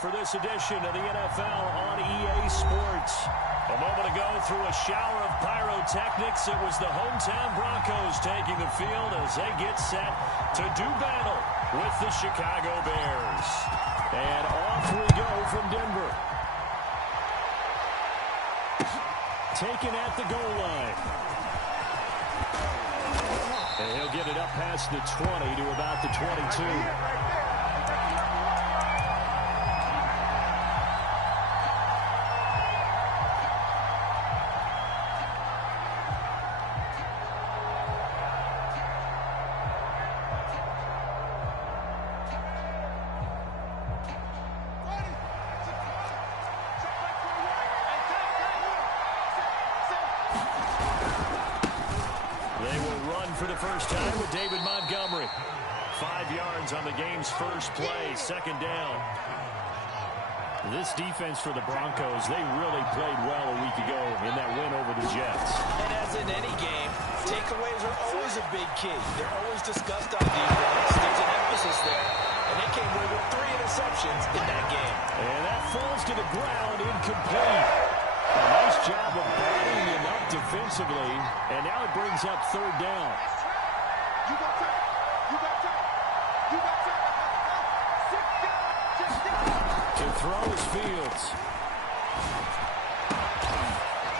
for this edition of the NFL on EA Sports. A moment ago, through a shower of pyrotechnics, it was the hometown Broncos taking the field as they get set to do battle with the Chicago Bears. And off we go from Denver. Taken at the goal line. And he'll get it up past the 20 to about the 22. For the first time with David Montgomery. 5 yards on the game's first play, second down. This defense for the Broncos, they really played well a week ago in that win over the Jets. And as in any game, takeaways are always a big key. They're always discussed on defense. There's an emphasis there. And they came away with 3 interceptions in that game. And that falls to the ground incomplete. A nice job of bottling him up defensively, and now it brings up third down. To throw is Fields.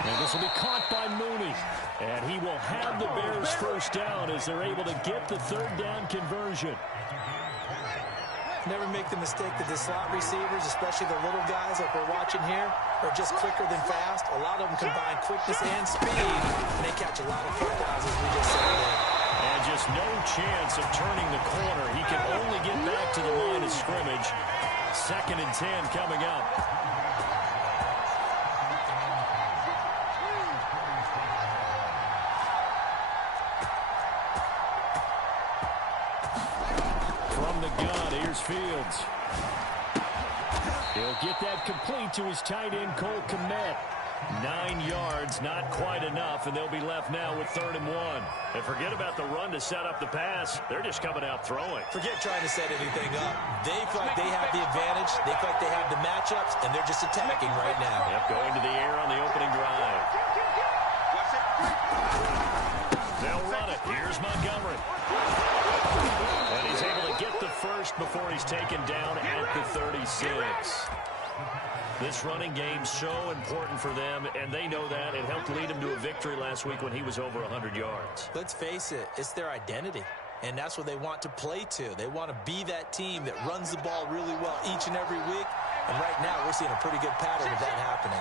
And this will be caught by Mooney. And he will have the Bears first down as they're able to get the third down conversion. Never make the mistake that the slot receivers, especially the little guys like we're watching here, are just quicker than fast. A lot of them combine quickness and speed, and they catch a lot of footballs, as we just said there. And just no chance of turning the corner. He can only get back to the line of scrimmage. 2nd and 10 coming up. Fields. He'll get that complete to his tight end, Cole Kmet. 9 yards, not quite enough, and they'll be left now with 3rd and 1. And forget about the run to set up the pass. They're just coming out throwing. Forget trying to set anything up. They feel like they have the advantage. They feel like they have the matchups, and they're just attacking right now. Yep, going to the air on the opening drive. They'll run it. Here's Montgomery. And he's able to get the first before he's taken down at the 36. This running game's so important for them, and they know that. It helped lead him to a victory last week when he was over 100 yards. Let's face it, it's their identity, and that's what they want to play to. They want to be that team that runs the ball really well each and every week, and right now we're seeing a pretty good pattern of that happening.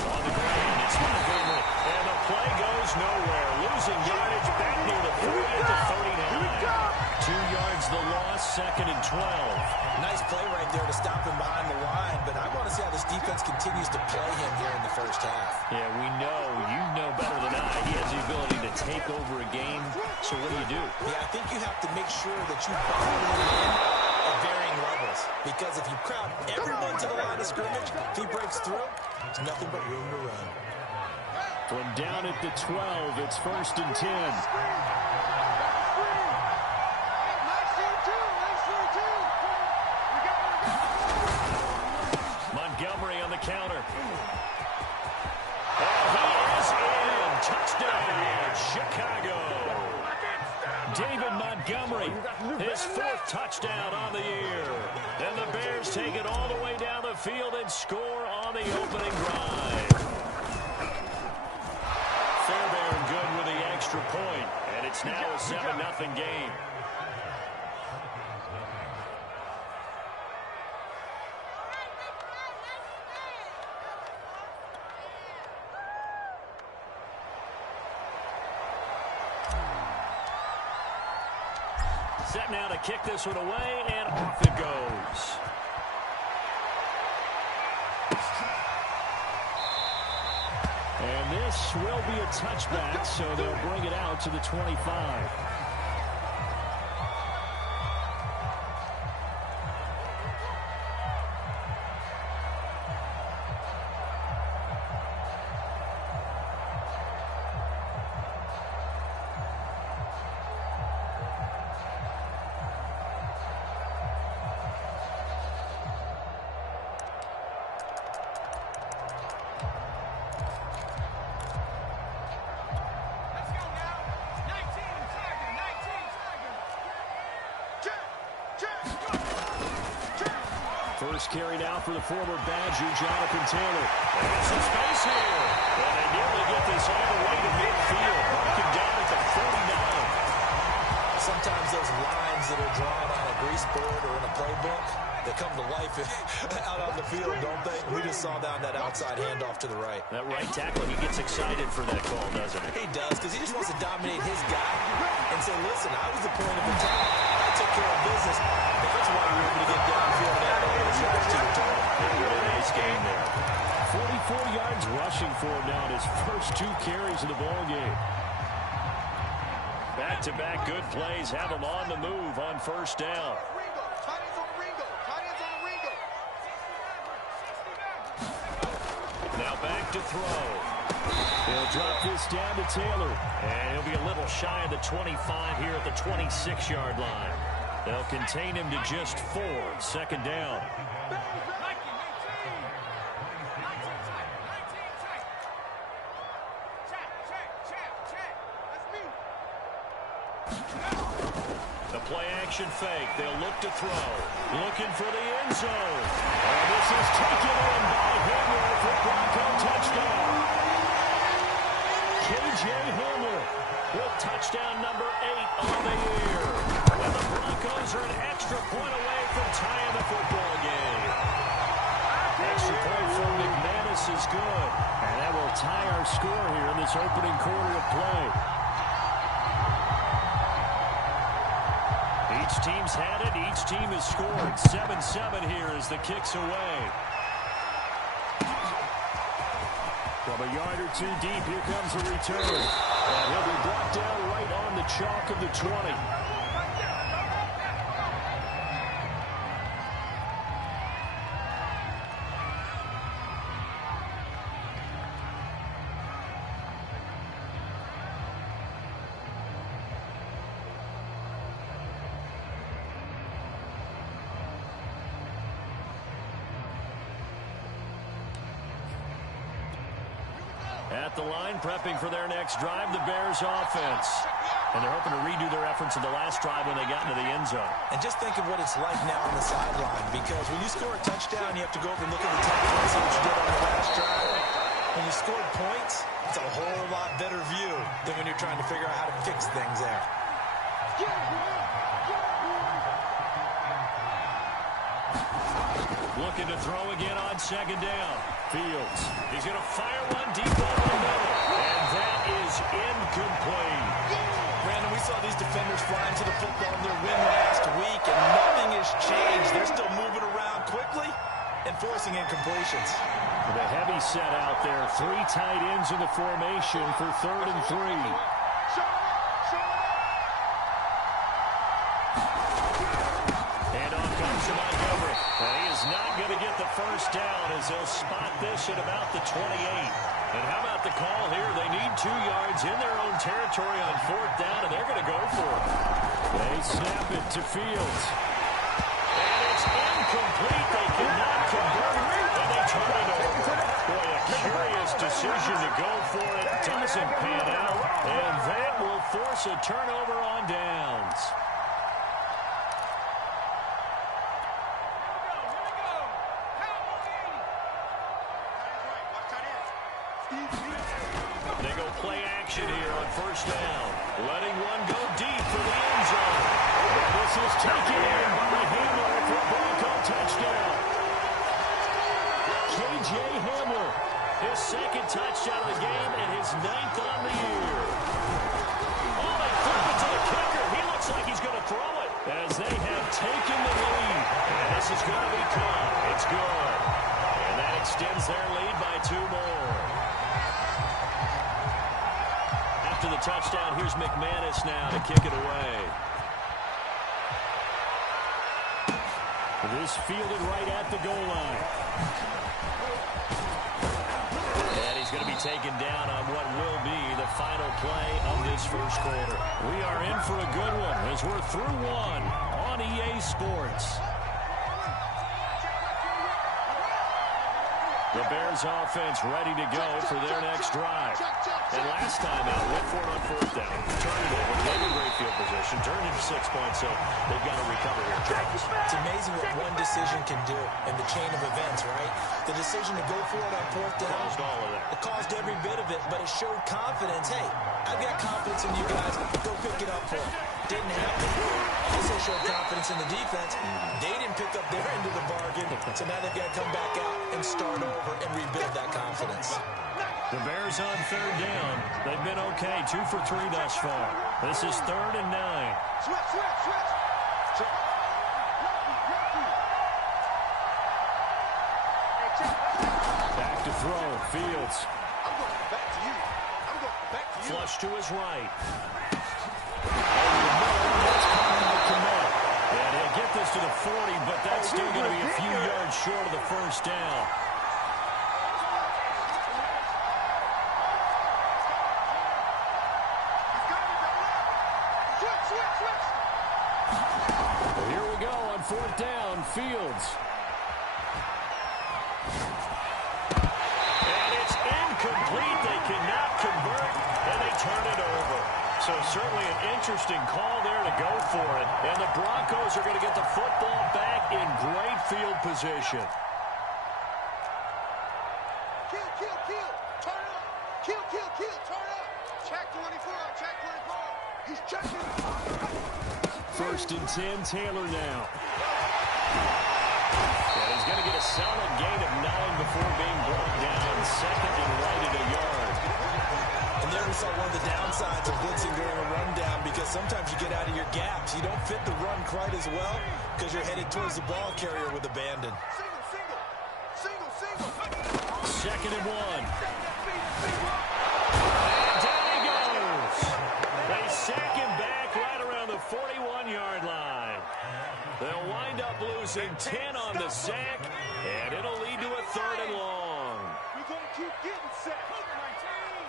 On the ground, it's Montgomery, and the play goes nowhere. Losing yardage back near the 40 at the 39. 2 yards the loss, 2nd and 12. Nice play right there to stop him behind the line, but I want to see how this defense continues to play him here in the first half. Yeah, we know. You know better than I. He has the ability to take over a game, so what do? Yeah, I think you have to make sure that you bottle him in at varying levels, because if you crowd everyone to the line of scrimmage, if he breaks through, there's nothing but room to run. From down at the 12, it's 1st and 10. Montgomery on the counter. And he is in. Touchdown, Chicago. David Montgomery, his 4th touchdown on the year. And the Bears take it all the way down the field and score on the opening drive. Fairbairn good with the extra point, and it's now a 7-0 game. Set now to kick this one away, and off it goes. And this will be a touchback, so they'll bring it out to the 25. First carry now for the former Badger, Jonathan Taylor. And some space here. And they nearly get this all the way to midfield. Broken down at the 49. Sometimes those lines that are drawn on a grease board or in a playbook, they come to life out on the field, don't they? We just saw down that outside handoff to the right. That right tackle, he gets excited for that call, doesn't he? He does, because he just wants to dominate his guy and say, listen, I was the point of attack. I took care of business. That's why you're able to get downfield and add all those yards to your total. Really nice game there. 44 yards rushing for him now in his first 2 carries of the ball game. Back-to-back good plays have him on the move on first down. Now back to throw. He'll drop this down to Taylor. And he'll be a little shy of the 25 here at the 26-yard line. They'll contain him to just 4. Second down. The play-action fake. They'll look to throw. Looking for the end zone. And this is taken in by Hamler for Bronco touchdown. K.J. Hamler with touchdown number 8 on the year. And the Broncos are an extra point away from tying the football game. Extra point for McManus is good. And that will tie our score here in this opening quarter of play. Each team's had it. Each team has scored. 7-7 here as the kick's away. From a yard or 2 deep, here comes a return. And he'll be brought down right on the chalk of the 20. At the line, prepping for their next drive, the Bears offense. And they're hoping to redo their efforts in the last drive when they got into the end zone. And just think of what it's like now on the sideline, because when you score a touchdown, you have to go over and look at the tape and see what you did on the last drive. When you scored points, it's a whole lot better view than when you're trying to figure out how to fix things there. Looking to throw again on second down. Fields. He's going to fire one deep over the middle. And that is incomplete. Brandon, we saw these defenders flying to the football in their win last week, and nothing has changed. They're still moving around quickly and forcing incompletions. The heavy set out there. 3 tight ends in the formation for 3rd and 3. And off comes to Montgomery. And he is not going to get the first down as they'll spot this at about the 28. And how about the call here? They need 2 yards in their own territory on 4th down, and they're going to go for it. They snap it to Fields. And it's incomplete. They cannot convert it, and they turn it over. Boy, a curious decision to go for it. Doesn't pan out, and that will force a turnover on downs. They go play action here on first down. Letting one go deep for the end zone. And this is taken in by Hamler for a Bronco touchdown. K.J. Hamler, his 2nd touchdown of the game and his 9th on the year. Oh, they flip it to the kicker. He looks like he's going to throw it as they have taken the lead. And this is going to be caught. It's good. And that extends their lead by 2 more. After the touchdown, here's McManus now to kick it away. This fielded right at the goal line. And he's going to be taken down on what will be the final play of this first quarter. We are in for a good one as we're through 1 on EA Sports. The Bears offense ready to go for their next drive. And last time out, went for it on 4th down. Turned it over, gave a great field position. possession turned into 6 points, so they've got to recover here, Travis. It's amazing what one decision can do in the chain of events, right? The decision to go for it on fourth down. Caused all of that. It caused every bit of it, but it showed confidence. Hey, I've got confidence in you guys. Go pick it up for them. Didn't happen. Also showed confidence in the defense. They didn't pick up their end of the bargain, so now they've got to come back out and start over and rebuild that confidence. The Bears on third down. They've been okay, 2 for 3 thus far. This is 3rd and 9. Back to throw, Fields. Flush to his right. That's coming to commit. And he'll get this to the 40, but that's still going to be a few yards short of the first down. Here we go on 4th down, Fields. And it's incomplete. They cannot convert, and they turn it over. So certainly an interesting call there to go for it. And the Broncos are going to get the football back in great field position. Kill. Turn up. Kill. Turn up. Check 24. He's checking. 1st and 10, Taylor now. And he's going to get a solid gain of 9 before being brought down. 2nd and right at a yard. And there we saw one of the downsides of blitzing during a rundown, because sometimes you get out of your gaps. You don't fit the run quite as well because you're headed towards the ball carrier with abandon. Single. 2nd and 1. And down he goes. They sack him back right around the 41-yard line. They'll wind up losing 10 on the sack, and it'll lead to a 3rd and long. We're going to keep getting set. Cover my team.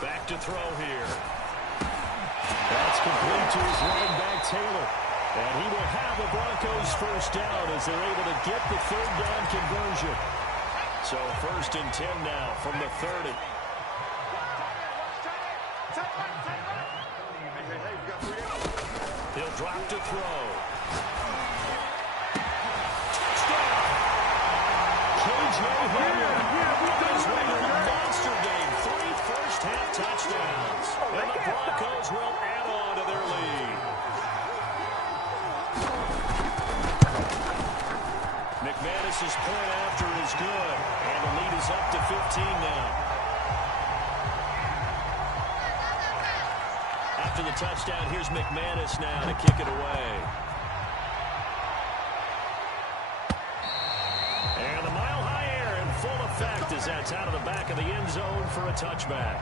Back to throw here. That's complete to his running back, Taylor. And he will have the Broncos first down as they're able to get the 3rd down conversion. So 1st and 10 now from the 30. He'll drop to throw. Touchdown! KJ Hamler is running a monster game. 3 first-half touchdowns. And the Broncos will add on to their lead. McManus's point after is good. And the lead is up to 15 now. After the touchdown, here's McManus now to kick it away. And the mile-high air in full effect as that's out of the back of the end zone for a touchback.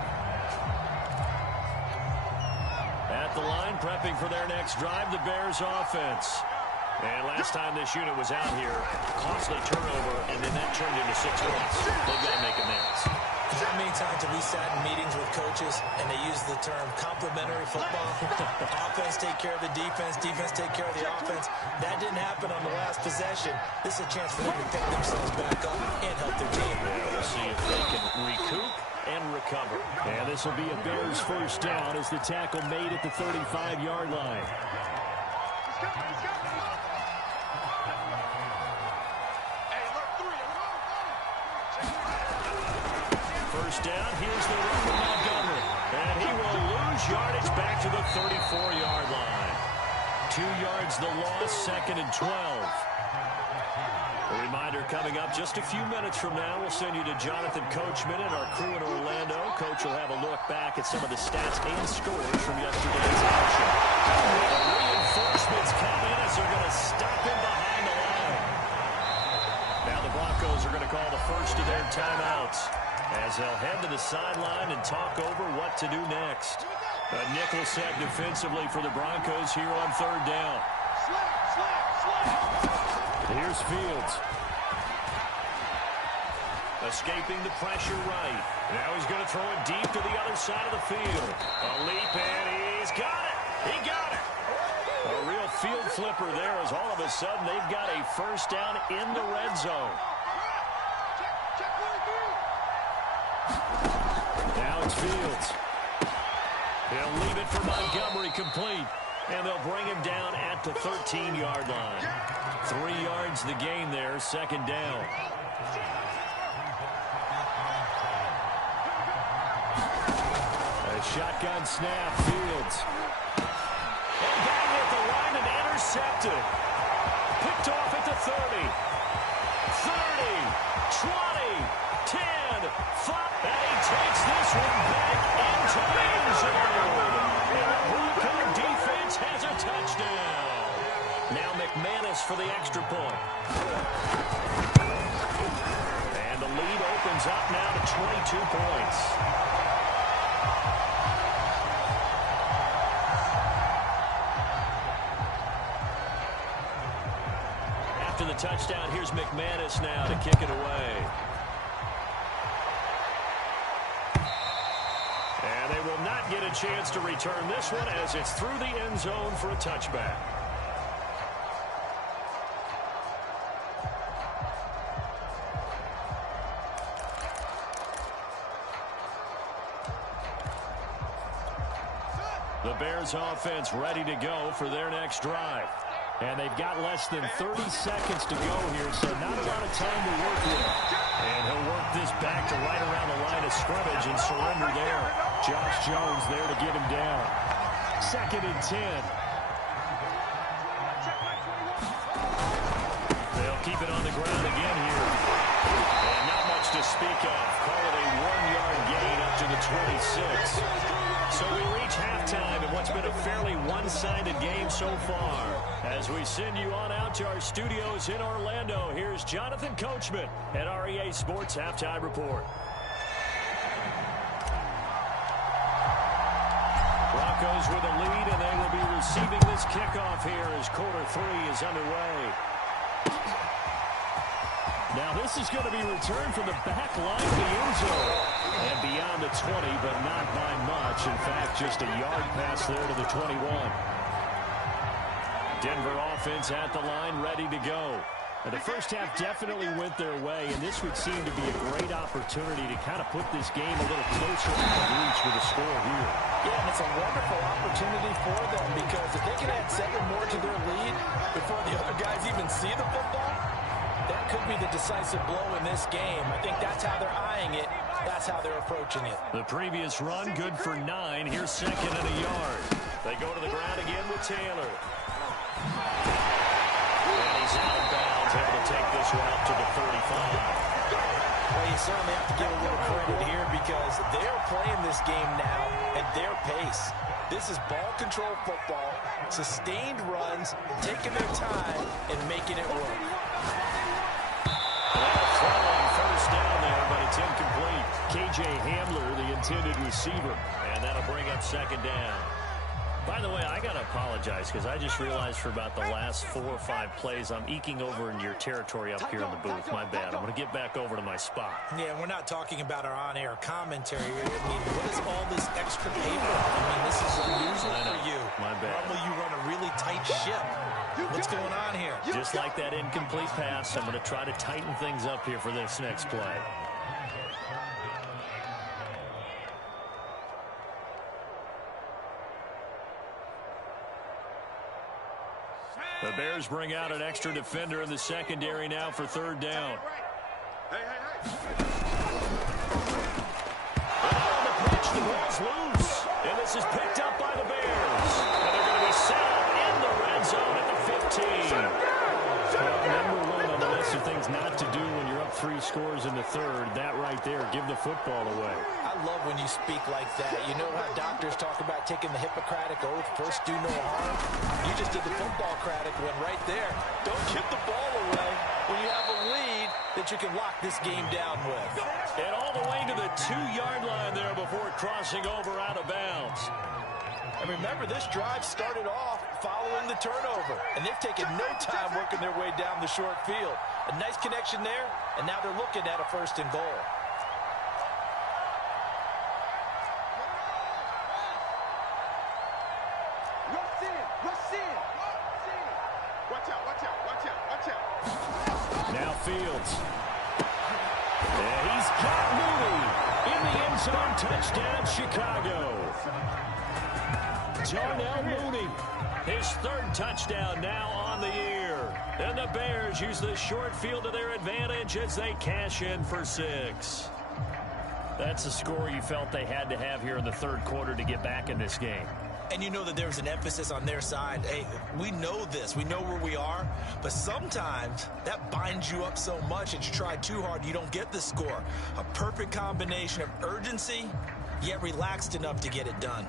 At the line, prepping for their next drive, the Bears offense. And last time this unit was out here, costly turnover, and then that turned into 6 points. They've got to make amends. How many times have we sat in meetings with coaches and they use the term complementary football? Offense take care of the defense, defense take care of the offense. That didn't happen on the last possession. This is a chance for them to pick themselves back up and help their team. Yeah, we'll see if they can recoup and recover. And this will be a Bears first down as the tackle made at the 35-yard line. First down, here's the run from Montgomery. And he will lose yardage back to the 34-yard line. 2 yards the loss, 2nd and 12. A reminder coming up just a few minutes from now. We'll send you to Jonathan Coachman and our crew in Orlando. Coach will have a look back at some of the stats and scores from yesterday's action. The reinforcements come in as they're going to stop him behind the line. Now the Broncos are going to call the first of their timeouts as they'll head to the sideline and talk over what to do next. A nickel set defensively for the Broncos here on 3rd down. Here's Fields. Escaping the pressure right. Now he's going to throw it deep to the other side of the field. A leap, and he's got it. He got it. A real field flipper there as all of a sudden they've got a first down in the red zone. It's Fields. He'll leave it for Montgomery complete. And they'll bring him down at the 13-yard line. 3 yards the gain there, second down. A shotgun snap, Fields. And got him at the line and intercepted. Picked off at the 30. 30, 20, 10, 5. And he takes this one back into the end zone. And the Bronco defense has a touchdown. Now McManus for the extra point. And the lead opens up now to 22 points. After the touchdown, here's McManus now to kick it away. And they will not get a chance to return this one as it's through the end zone for a touchback. The Bears offense ready to go for their next drive. And they've got less than 30 seconds to go here, so not a lot of time to work with. And he'll work this back to right around the line of scrimmage and surrender there. Josh Jones there to get him down. 2nd and 10. They'll keep it on the ground again here. And not much to speak of. Call it a 1-yard gain up to the 26. So we reach halftime in what's been a fairly one-sided game so far. As we send you on out to our studios in Orlando, here's Jonathan Coachman at REA Sports Halftime Report. Broncos with a lead, and they will be receiving this kickoff here as quarter 3 is underway. Now this is going to be returned from the back line of the end zone. And beyond the 20, but not by much. In fact, just a yard pass there to the 21. Denver offense at the line, ready to go. And the first half definitely went their way, and this would seem to be a great opportunity to kind of put this game a little closer out of reach with a score here. Yeah, and it's a wonderful opportunity for them because if they can add 7 more to their lead before the other guys even see the football, that could be the decisive blow in this game. I think that's how they're eyeing it. That's how they're approaching it. The previous run, good for 9. Here's 2nd and a yard. They go to the ground again with Taylor. And he's out of bounds, able to take this one up to the 35. Well, you certainly have to give a little credit here because they're playing this game now at their pace. This is ball control football, sustained runs, taking their time, and making it work. Throwing first down there, but it's incomplete. K.J. Hamler, the intended receiver, and that'll bring up 2nd down. By the way, I got to apologize because I just realized for about the last 4 or 5 plays, I'm eking over into your territory up here in the booth. My bad. I'm going to get back over to my spot. Yeah, we're not talking about our on-air commentary. I mean, what is all this extra paper? I mean, this is unusual for you. My bad. Normally you run a really tight ship. What's going on here? Just like that incomplete pass, I'm going to try to tighten things up here for this next play. The Bears bring out an extra defender in the secondary now for 3rd down. Hey. On the pitch, the ball's loose. And this is picked up by the Bears. And they're going to be set up in the red zone at the 15. Well, number 1 on the list of things not to do when you're up 3 scores in the 3rd. That right there, give the football away. I love when you speak like that. You know how doctors talk about taking the Hippocratic Oath, first do no harm? You just did the football-cratic one right there. Don't give the ball away when you have a lead that you can lock this game down with. And all the way to the 2-yard line there before crossing over out of bounds. And remember, this drive started off following the turnover, and they've taken no time working their way down the short field. A nice connection there, and now they're looking at a 1st and goal. Now Fields. And he's got Moody in the end zone. Touchdown, Chicago. Darnell Mooney, his third touchdown now on the year. And the Bears use the short field to their advantage as they cash in for 6. That's a score you felt they had to have here in the third quarter to get back in this game. And you know that there's an emphasis on their side. Hey, we know this. We know where we are. But sometimes that binds you up so much that you try too hard, you don't get the score. A perfect combination of urgency, yet relaxed enough to get it done.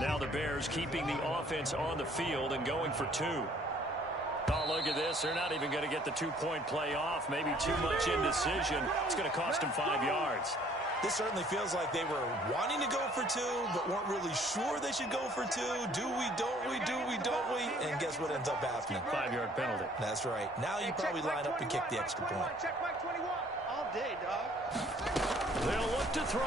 Now the Bears keeping the offense on the field and going for 2. Oh, look at this. They're not even going to get the 2-point play off. Maybe too much indecision. It's going to cost them 5 yards. This certainly feels like they were wanting to go for 2, but weren't really sure they should go for 2. Do we, don't we, do we, don't we? And guess what ends up happening? 5-yard penalty. That's right. Now you probably line up and kick the extra point. Check back 21. All day, dog. They'll look to throw.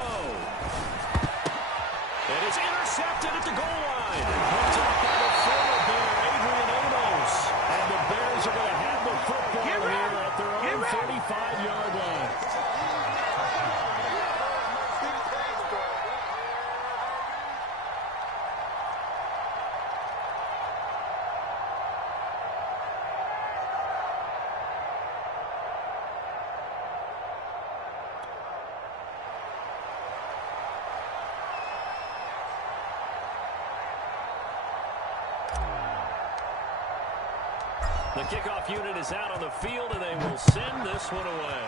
And it's intercepted at the goal line. Picked up by the former Bear, Adrian Amos. And the Bears are going to have the football here at their own 35-yard line. The kickoff unit is out on the field, and they will send this one away.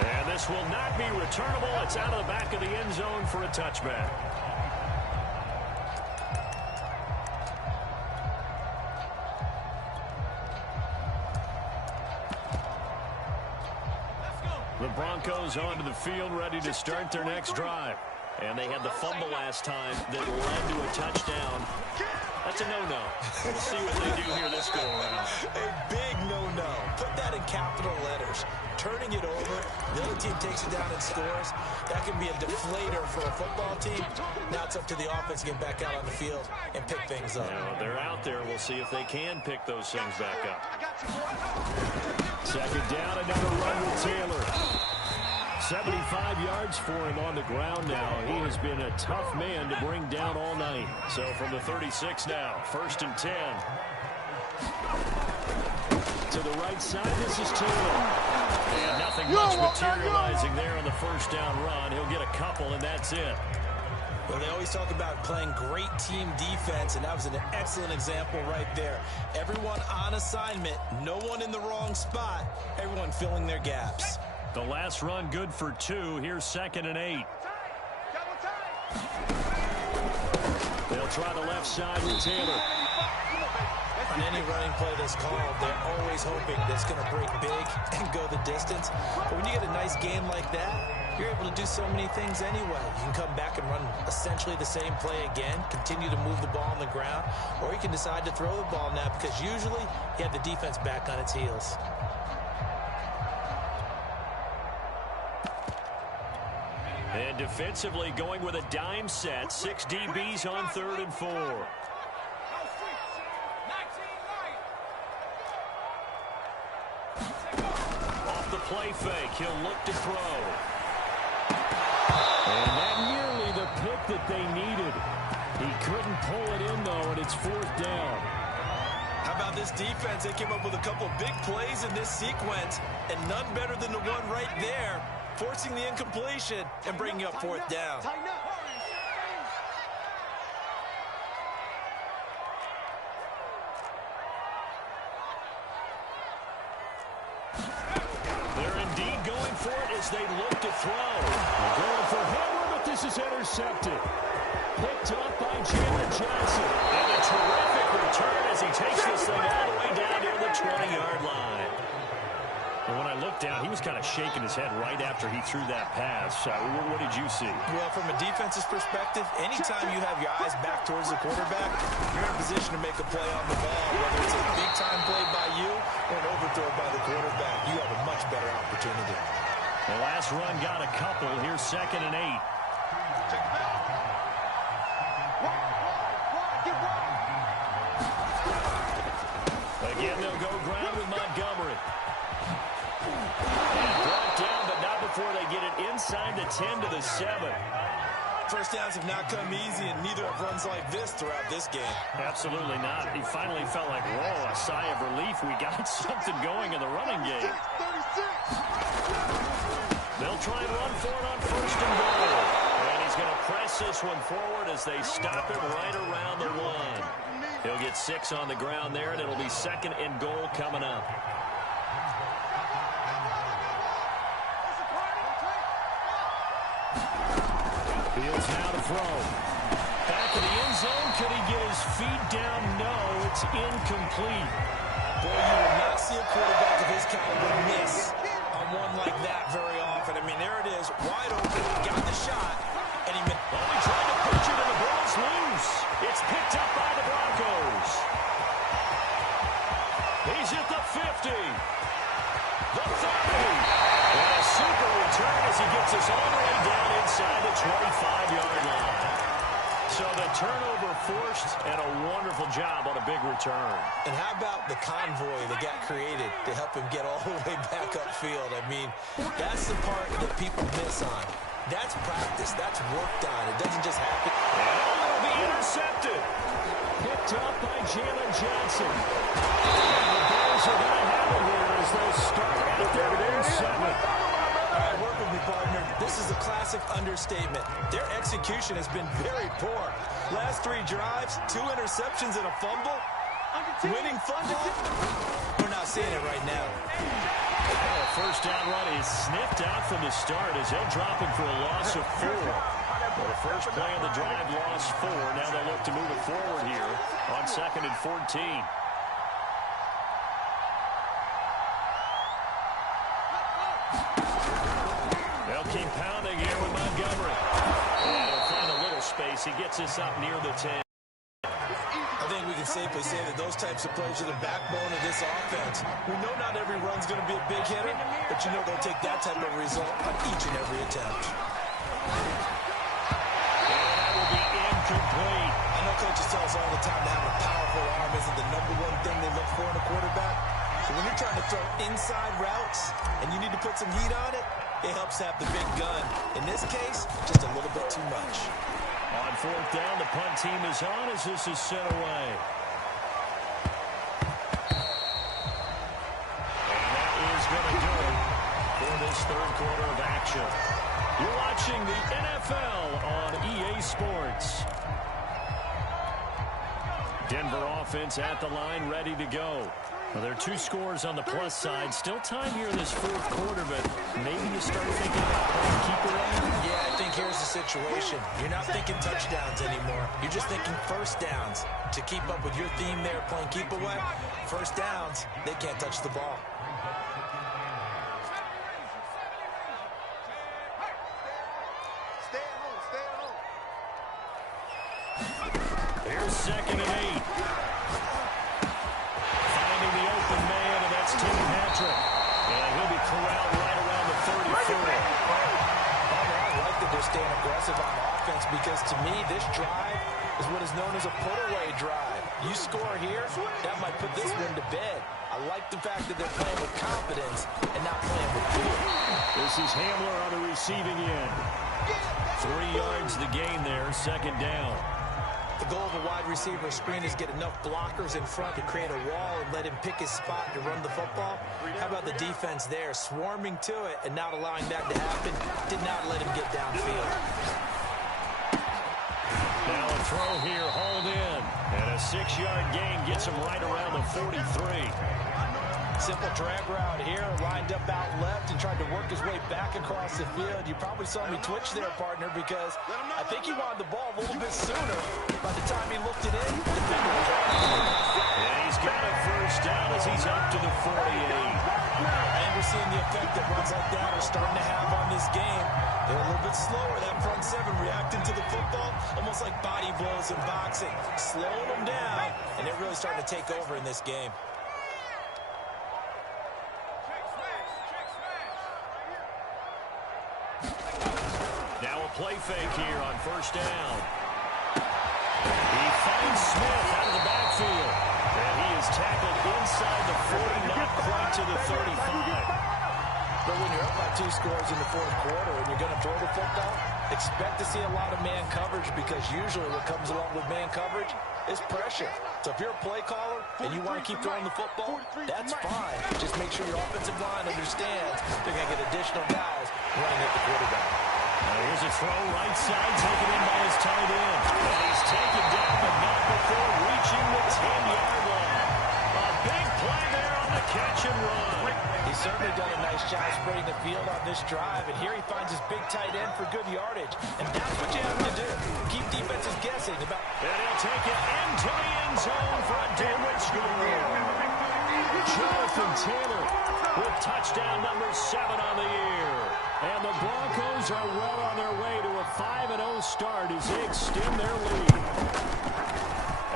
And this will not be returnable. It's out of the back of the end zone for a touchback. The Broncos onto the field, ready to start their next drive. And they had the fumble last time that led to a touchdown. That's a no-no. We'll see what they do here this go-around. A big no-no. Put that in capital letters. Turning it over, the other team takes it down and scores. That can be a deflator for a football team. Now it's up to the offense to get back out on the field and pick things up. Now they're out there. We'll see if they can pick those things back up. Second down, another run with Taylor. 75 yards for him on the ground now. He has been a tough man to bring down all night. So from the 36 now, 1st and 10. To the right side, this is Taylor. And nothing much materializing there on the first down run. He'll get a couple, and that's it. Well, they always talk about playing great team defense, and that was an excellent example right there. Everyone on assignment, no one in the wrong spot, everyone filling their gaps. The last run good for 2. Here's 2nd and 8. They'll try the left side with Taylor. On any running play that's called, they're always hoping that it's going to break big and go the distance. But when you get a nice game like that, you're able to do so many things anyway. You can come back and run essentially the same play again, continue to move the ball on the ground, or you can decide to throw the ball now because usually you have the defense back on its heels. And defensively going with a dime set. 6 DBs on 3rd and 4. Off the play fake, he'll look to throw. And that nearly the pick that they needed. He couldn't pull it in, though, and it's 4th down. How about this defense? They came up with a couple of big plays in this sequence, and none better than the one right there, forcing the incompletion and bringing up 4th down. They're indeed going for it as they look to throw. They're going for Hamler, but this is intercepted. Picked up by Jalen Johnson. And a terrific return as he takes this thing all the way down near the 20-yard line. And when I looked down, he was kind of shaking his head right after he threw that pass. What did you see? Well, from a defense's perspective, anytime you have your eyes back towards the quarterback, you're in position to make a play on the ball, whether it's a big-time play by you or an overthrow by the quarterback. You have a much better opportunity. The last run got a couple. Here's 2nd and 8. Again, they'll go ground with Montgomery. And brought down, but not before they get it inside the 10 to the 7. First downs have not come easy, and neither have runs like this throughout this game. Absolutely not. He finally felt like, whoa, a sigh of relief. We got something going in the running game. They'll try and run for it on first and goal. And he's going to press this one forward as they stop him right around the 1. He'll get 6 on the ground there, and it'll be second and goal coming up. Fields now to throw. Back in the end zone. Could he get his feet down? No, it's incomplete. Boy, you will not see a quarterback of his caliber miss on one like that very often. I mean, there it is, wide open. Got the shot, and he tried to pitch it, and the ball's loose. It's picked up by the Broncos. He's at the 50. The 30. And a super return as he gets us all the way down inside the 25-yard line. So the turnover forced, and a wonderful job on a big return. And how about the convoy that got created to help him get all the way back upfield? I mean, that's the part that people miss on. That's practice. That's worked on. It doesn't just happen. And it'll be intercepted. Picked up by Jalen Johnson. And the Bears are going to have it here as they start at their own 7. All right, work with me, partner. This is a classic understatement. Their execution has been very poor. Last 3 drives, 2 interceptions and a fumble. Winning football? We're not seeing it right now. Well, first down run is sniffed out from the start as they'll drop him for a loss of 4. Well, the first play of the drive lost 4. Now they'll look to move it forward here on 2nd and 14. They'll keep pounding here with Montgomery. And he'll find a little space. He gets us up near the 10. I think we can safely say that those types of plays are the backbone of this offense. We know not every run's going to be a big hitter, but you know they'll take that type of result on each and every attempt. And that will be incomplete. I know coaches tell us all the time that having a powerful arm isn't the #1 thing they look for in a quarterback. But when you're trying to throw inside routes and you need to put some heat on it, it helps have the big gun. In this case, just a little bit too much. On 4th down, the punt team is on as this is sent away. And that is going to do it for this 3rd quarter of action. You're watching the NFL on EA Sports. Denver offense at the line, ready to go. Well, there are 2 scores on the plus side. Still time here in this 4th quarter, but maybe you start thinking about playing keeper on. Yeah, I think here's the situation. You're not thinking touchdowns anymore. You're just thinking first downs. To keep up with your theme there, playing keep away, first downs, they can't touch the ball. Here's 2nd and 8. Finding the open man, and that's Tim Patrick. And he'll be corralled right around the 34. I like that they're staying aggressive on offense because, to me, this drive is what is known as a put-away drive. You score here, that might put this one to bed. I like the fact that they're playing with confidence and not playing with fear. This is Hamler on the receiving end. 3 yards the gain there, 2nd down. The goal of a wide receiver screen is get enough blockers in front to create a wall and let him pick his spot to run the football. How about the defense there, swarming to it and not allowing that to happen? Did not let him get downfield. Now a throw here, hauled in. And a 6-yard gain gets him right around the 43. Simple drag route here, lined up out left and tried to work his way back across the field. You probably saw me twitch there, partner, because I think he wanted the ball a little bit sooner. By the time he looked it in, the defender was on. And he's got a first down as he's up to the 48. And we're seeing the effect that runs like that are starting to have on this game. They're a little bit slower, that front 7 reacting to the football, almost like body blows in boxing. Slowing them down, and they're really starting to take over in this game. play fake here on first down. He finds Smith out of the backfield. And he is tackled inside the 40, not quite to the 35. But when you're up by 2 scores in the fourth quarter and you're going to throw the football, expect to see a lot of man coverage, because usually what comes along with man coverage is pressure. So if you're a play caller and you want to keep throwing the football, that's fine. Just make sure your offensive line understands they're going to get additional guys running at the quarterback. Now here's a throw right side, taken in by his tight end. And he's taken down, but not before reaching the 10-yard line. A big play there on the catch and run. He's certainly done a nice job spreading the field on this drive, and here he finds his big tight end for good yardage. And that's what you have to do. Keep defenses guessing about... And he'll take it into the end zone for a damage score. Jonathan Taylor with touchdown number 7 on the year. And the Broncos are well on their way to a 5-0 start as they extend their lead.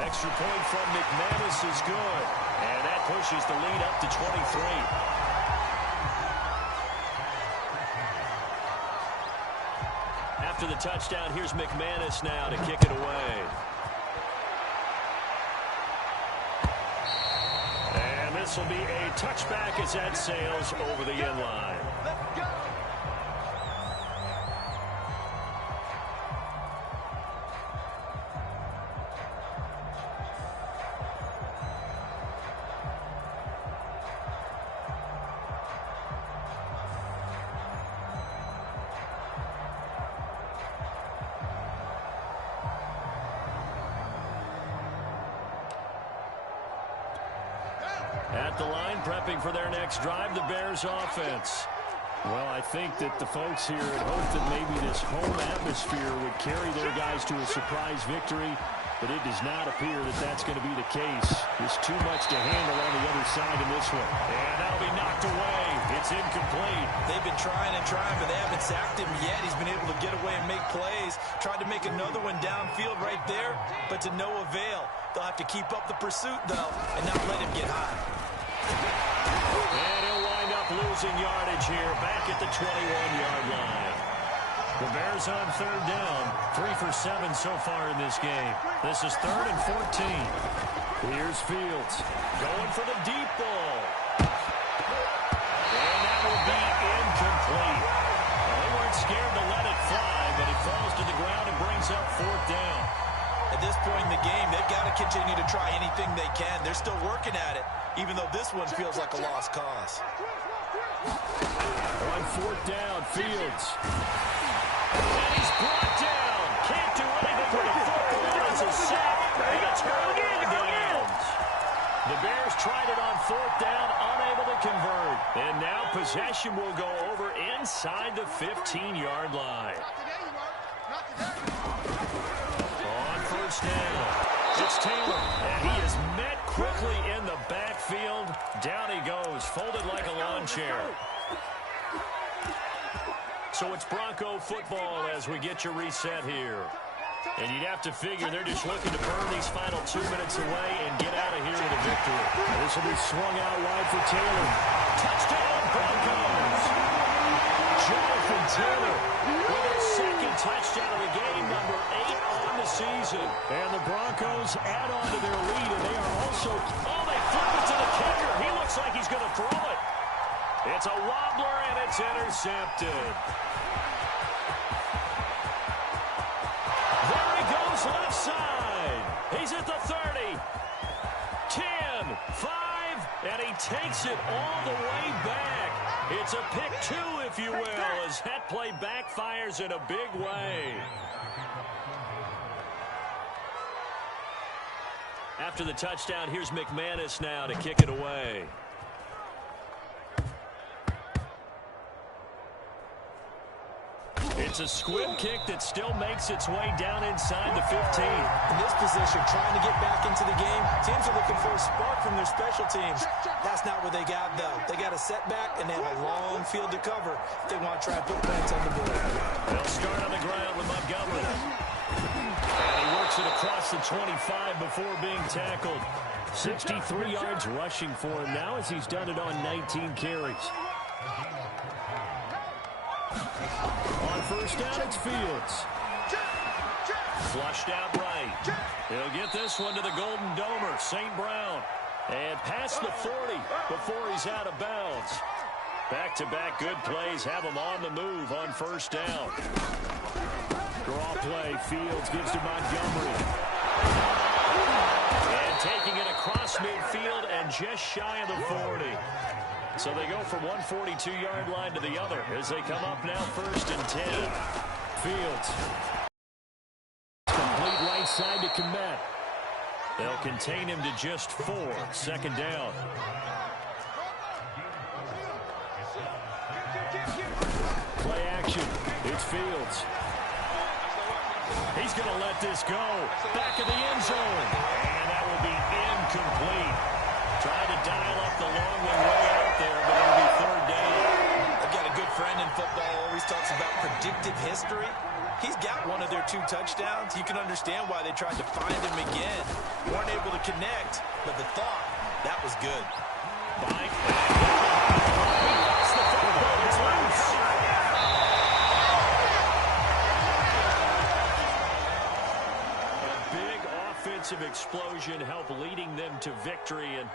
Extra point from McManus is good. And that pushes the lead up to 23. After the touchdown, here's McManus now to kick it away. And this will be a touchback as that sails over the end line. Let's go. At the line, prepping for their next drive, the Bears offense. Well, I think that the folks here had hoped that maybe this home atmosphere would carry their guys to a surprise victory, but it does not appear that that's going to be the case. There's too much to handle on the other side in this one. And that'll be knocked away. It's incomplete. They've been trying and trying, but they haven't sacked him yet. He's been able to get away and make plays. Tried to make another one downfield right there, but to no avail. They'll have to keep up the pursuit, though, and not let him get high. And he'll wind up losing yardage here back at the 21-yard line. The Bears on third down. 3 for 7 so far in this game. This is 3rd and 14. Here's Fields going for the deep ball. And that will be incomplete. Well, they weren't scared to let it fly, but it falls to the ground and brings up 4th down. At this point in the game, they've got to continue to try anything they can. They're still working at it, even though this one feels like a lost cause. On 4th down, Fields. And he's brought down. Can't do anything with the football. It's a sack. And a turnover on downs. The Bears tried it on 4th down, unable to convert. And now possession will go over inside the 15-yard line. On first down, it's Taylor. And he is met quickly in the backfield. Down he goes, folded like a lawn chair. So it's Bronco football as we get your reset here. And you'd have to figure they're just looking to burn these final 2 minutes away and get out of here with a victory. This will be swung out wide for Taylor. Touchdown, Broncos! Jonathan Taylor with a second touchdown of the game, number 8 on the season. And the Broncos add on to their lead, and they are also... Oh, they flip it to the kicker. He looks like he's going to throw it. It's a wobbler, and it's intercepted. There he goes, left side. He's at the 30. 10, 5, and he takes it all the way back. It's a pick 2, if you will, as that play backfires in a big way. After the touchdown, here's McManus now to kick it away. It's a squib kick that still makes its way down inside the 15. In this position, trying to get back into the game, teams are looking for a spark from their special teams. That's not what they got, though. They got a setback, and they have a long field to cover if they want to try and put points on the board. They'll start on the ground with Montgomery. And he works it across the 25 before being tackled. 63 yards rushing for him now as he's done it on 19 carries. On first down, it's Fields. Flushed out right. He'll get this one to the Golden Domer, St. Brown. And past the 40 before he's out of bounds. Back-to-back good plays have him on the move on first down. Draw play, Fields gives to Montgomery. And taking it across midfield and just shy of the 40. So they go from one 42-yard line to the other as they come up now first and 10. Fields. Complete right side to Kmet. They'll contain him to just 4. Second down. Play action. It's Fields. He's going to let this go. Back of the end zone. And that will be incomplete. Trying to dial up the long way out there, but it'll be third down. I've got a good friend in football who always talks about predictive history. He's got one of their 2 touchdowns. You can understand why they tried to find him again. Weren't able to connect, but the thought, that was good. Bike. Lost the football. It's loose. A big offensive explosion helped leading them to victory. And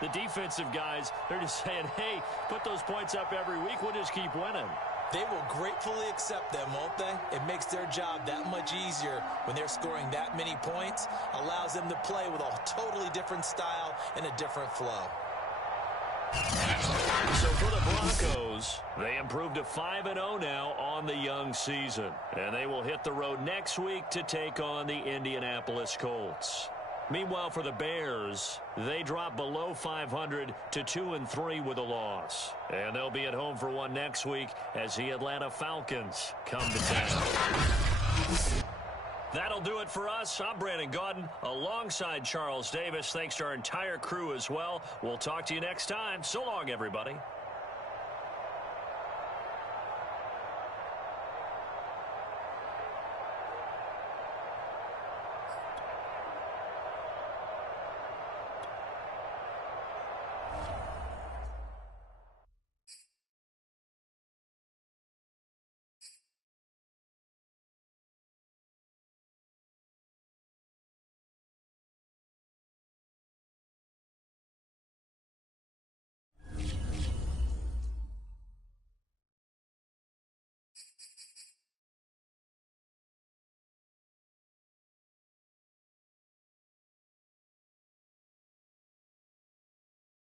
the defensive guys, they're just saying, hey, put those points up every week. We'll just keep winning. They will gratefully accept them, won't they? It makes their job that much easier when they're scoring that many points. Allows them to play with a totally different style and a different flow. So for the Broncos, they improved to 5-0 now on the young season. And they will hit the road next week to take on the Indianapolis Colts. Meanwhile, for the Bears, they drop below 500 to 2-3 with a loss. And they'll be at home for one next week as the Atlanta Falcons come to town. That'll do it for us. I'm Brandon Gaudin alongside Charles Davis. Thanks to our entire crew as well. We'll talk to you next time. So long, everybody.